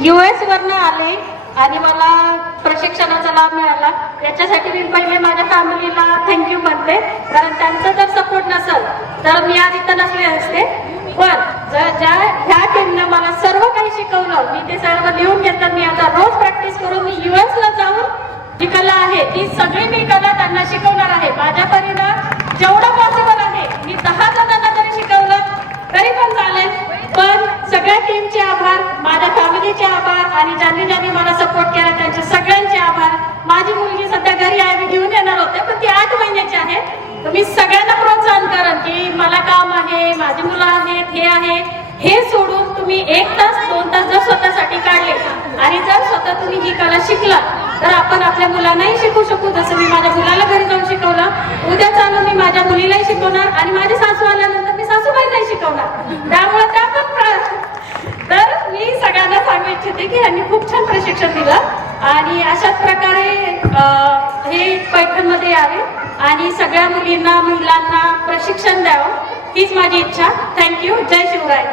US वरनं आले आणि मला प्रशिक्षणाचा लाभ मिळाला, याच्यासाठी मी पहिले माझ्या फॅमिलीला थँक्यू म्हणते, कारण त्यांचा जर सपोर्ट नसेल तर मी आज इथं नसले असते. पण ह्या टीमने मला सर्व काही शिकवलं, मी ते सर्व लिहून घेतलं. मी आता रोज प्रॅक्टिस करून मी US ला जाऊन जी कला आहे ती सगळी मी कला त्यांना शिकवणार आहे. माझ्या परीनं जेवढं पॉसिबल आहे मी 10 जणांना जरी शिकवलं तरी पण चालेल. पण सगळ्या टीमचे आभार, माझ्या फॅमिलीचे आभार आणि ज्यांनी मला सपोर्ट केला त्यांचे सगळ्यांचे आभार. माझी मुलगी सध्या घरी आहे, मी घेऊन येणार होते पण ती 8 महिन्याची आहे. तर मी सगळ्यांना प्रोत्साहन करेन की मला काम आहे, माझी मुलं आहेत, हे आहे, हे सोडून तुम्ही 1 तास 2 तास जर स्वतःसाठी काढले आणि जर स्वतः तुम्ही ही कला शिकला तर आपण आपल्या मुलांनाही शिकू शकू. जसं मी माझ्या मुलाला घरी जाऊन शिकवलं, उद्या चालून मी माझ्या मुलीलाही शिकवणार आणि माझी सासू आल्यानंतर मी सासूबाईलाही शिकवणार. त्यामुळे त्या पण तर मी सगळ्यांना सांगू इच्छिते की यांनी खूप छान प्रशिक्षण दिलं आणि अशाच प्रकारे हे पैठणमध्ये यावे आणि सगळ्या मुलींना महिलांना प्रशिक्षण द्यावं हीच माझी इच्छा. थँक्यू. जय शिवराय.